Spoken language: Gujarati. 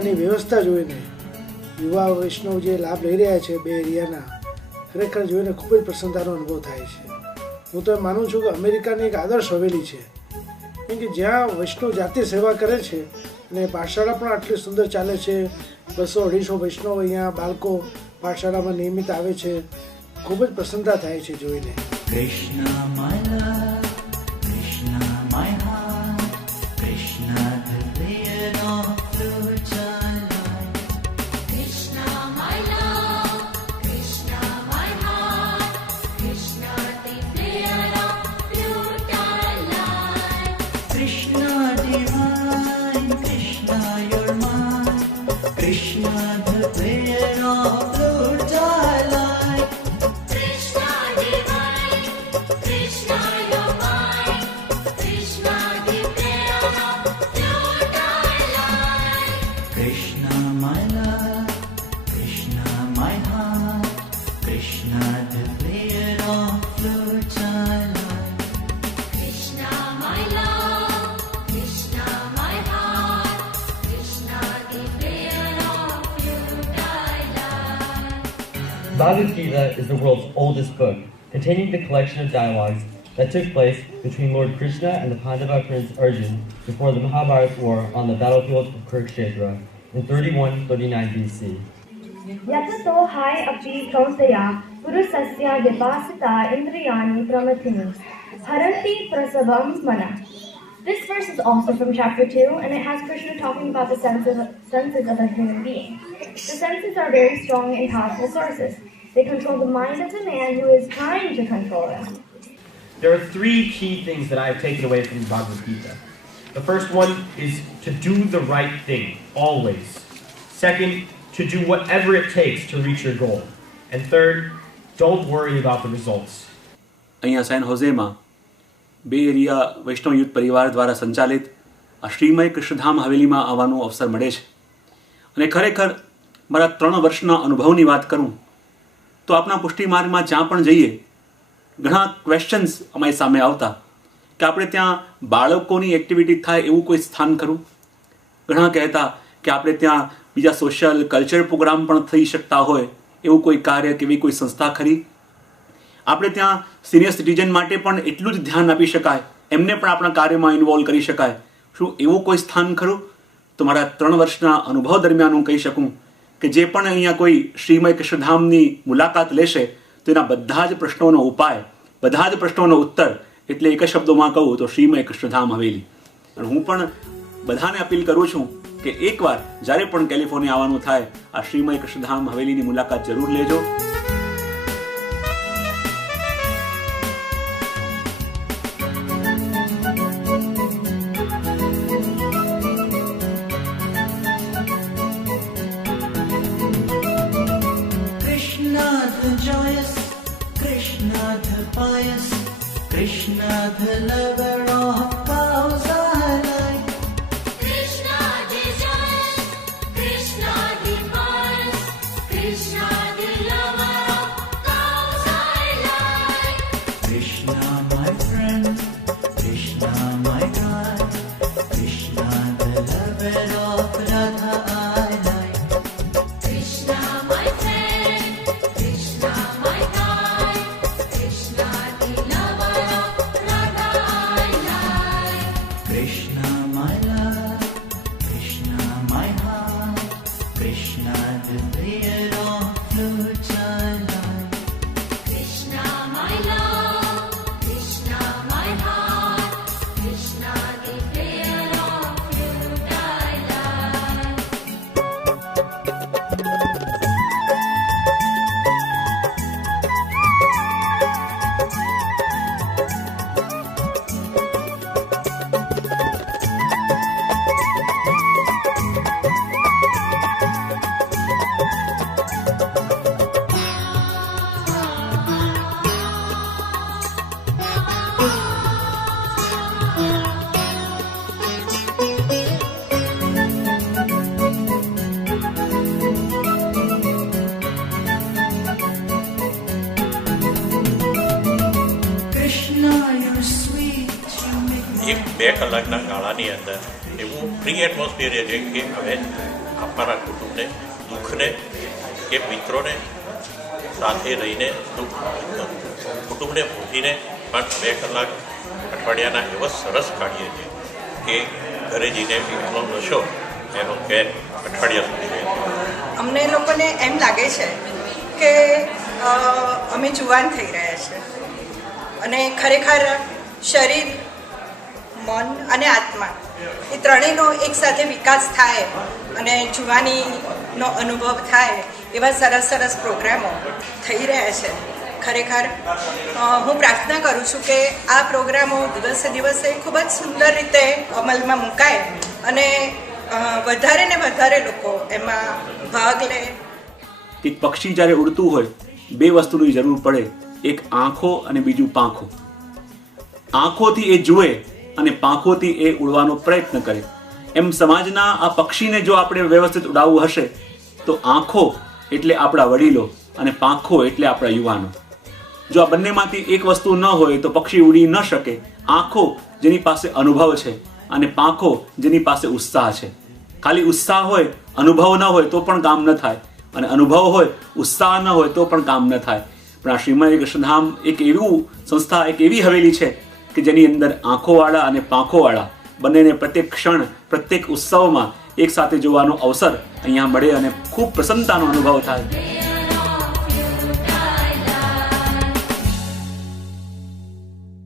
ત્યાંની વ્યવસ્થા જોઈને યુવા વૈષ્ણવ જે લાભ લઈ રહ્યા છે બે એરિયાના, ખરેખર જોઈને ખૂબ જ પ્રસન્નતાનો અનુભવ થાય છે. હું તો માનું છું કે અમેરિકાની એક આદર્શ હવેલી છે, કેમ કે જ્યાં વૈષ્ણવ જાતે સેવા કરે છે અને પાઠશાળા પણ આટલી સુંદર ચાલે છે. 200-250 વૈષ્ણવ અહીંયા બાળકો પાઠશાળામાં નિયમિત આવે છે. ખૂબ જ પ્રસન્નતા થાય છે જોઈને. Krishna my love, Krishna my heart, Krishna the player of flutes I like. Krishna my love, Krishna my heart, Krishna the player of flute I like. Krishna divine, Krishna you're mine, Krishna the player of flutes I like. Krishna divine, Krishna you're mine, Krishna the player of flute I like. Krishna my love, Krishna my heart, Krishna the player of flutes I like. Krishna my love, Krishna my heart, Krishna the player of flute I like. Bhagavad Gita is the world's oldest book, containing the collection of dialogues that took place between Lord Krishna and the Pandava prince Arjun before the Mahabharata war on the battlefield of Kurukshetra in 31-39 BC. यततो हाय अपि कौन्तेया पुरुषस्य विपासिता इन्द्रियाणि प्रमथिनि हरन्ति प्रसवं मनः. This verse is also from chapter 2, and it has Krishna talking about the senses of a human being. The senses are very strong and powerful sources. They control the mind of the man who is trying to control them. There are three key things that I have taken away from Bhagavad Gita. The first one is to do the right thing, always. Second, to do whatever it takes to reach your goal. And third, don't worry about the results. અહીંયા સેન હોઝેમાં બે એરિયા વૈષ્ણવ યુથ પરિવાર દ્વારા સંચાલિત આ શ્રીમય કૃષ્ણધામ હવેલીમાં આવવાનો અવસર મળે છે. અને ખરેખર મારા 3 વર્ષના અનુભવની વાત કરું તો આપણા પુષ્ટિ માર્ગમાં જ્યાં પણ જઈએ ઘણા ક્વેશ્ચન્સ અમારી સામે આવતા કે આપણે ત્યાં બાળકોની એક્ટિવિટી થાય એવું કોઈ સ્થાન ખરું. ઘણા કહેતા કે આપણે ત્યાં બીજા સોશિયલ કલ્ચર પ્રોગ્રામ પણ થઈ શકતા હોય એવું કોઈ કાર્ય કે એવી કોઈ સંસ્થા ખરી. આપણે ત્યાં સિનિયર સિટીઝન માટે પણ એટલું જ ધ્યાન આપી શકાય, એમને પણ આપણા કાર્યમાં ઇન્વોલ્વ કરી શકાય. શું એવું કોઈ સ્થાન ખરું? તો મારા 3 વર્ષના અનુભવ દરમિયાન હું કહી શકું કે જે પણ અહીંયા કોઈ શ્રીમય કૃષ્ણધામની મુલાકાત લેશે તો એના બધા જ પ્રશ્નોનો ઉપાય, બધા જ પ્રશ્નોનો ઉત્તર, એટલે એક જ શબ્દોમાં કહું તો શ્રીમય કૃષ્ણધામ હવેલી. અને હું પણ બધાને અપીલ કરું છું કે એકવાર જ્યારે પણ કેલિફોર્નિયા આવવાનું થાય આ શ્રીમય કૃષ્ણધામ હવેલીની મુલાકાત જરૂર લેજો. Krishna the joyous, Krishna the pious, Krishna the lover of cows I like. Krishna the joyous, Krishna the pious, Krishna the lover of cows I like. Krishna my friend, Krishna my God, Krishna the lover of Radha I like. Krishna my friend, Krishna my guide, Krishna the lover of Radha I like. Krishna my love, Krishna my heart, Krishna the player of flutes I like. Krishna my love, Krishna my heart, Krishna the player of flute I like. Krishna you're sweet, you make me 1-2 કલાકના ગાળાની અંદર એવું ફ્રી એટમોસ્ફિયર છે કે હવે આપણા કુટુંબને દુઃખને કે મિત્રોને સાથે રહીને દુઃખ કુટુંબને ભૂલીને પણ 2 કલાક અઠવાડિયાના એવા સરસ કાઢીએ છીએ કે ઘરે જઈને પીવાનો નશો એનો કેર અઠવાડિયા સુધી રહે. અમને લોકોને એમ લાગે છે કે અમે જુવાન થઈ રહ્યા છે અને ખરેખર શરીર, મન અને આત્મા એ ત્રણેયનો એકસાથે વિકાસ થાય અને જુવાનીનો અનુભવ થાય એવા સરસ સરસ પ્રોગ્રામો થઈ રહ્યા છે. ખરેખર હું પ્રાર્થના કરું છું કે આ પ્રોગ્રામો દિવસે દિવસે ખૂબ જ સુંદર રીતે અમલમાં મુકાય અને વધારે ને વધારે લોકો એમાં ભાગ લે. એક પક્ષી જ્યારે ઉડતું હોય 2 વસ્તુની જરૂર પડે, એક આંખો અને બીજું પાંખો. આંખોથી એ જુએ અને પાંખોથી એ ઉડવાનો પ્રયત્ન કરે. એમ સમાજના આ પક્ષીને જો આપણે વ્યવસ્થિત ઉડાવવું હશે તો આંખો એટલે આપણા વડીલો અને પાંખો એટલે આપણા યુવાનો. જો આ બંનેમાંથી એક વસ્તુ ન હોય તો પક્ષી ઉડી ન શકે. આંખો જેની પાસે અનુભવ છે અને પાંખો જેની પાસે ઉત્સાહ છે. ખાલી ઉત્સાહ હોય, અનુભવ ન હોય તો પણ કામ ન થાય, અને અનુભવ હોય, ઉત્સાહ ન હોય તો પણ કામ ન થાય. પણ આ શ્રીમદ કૃષ્ણધામ એક એવું સંસ્થા, એક એવી હવેલી છે કે જેની અંદર આંખોવાળા અને પાંખોવાળા બંનેને પ્રત્યેક ક્ષણ, પ્રત્યેક ઉત્સવમાં એક સાથે જોવાનો અવસર અહીંયા મળે અને ખૂબ પ્રસન્નતાનો અનુભવ થાય.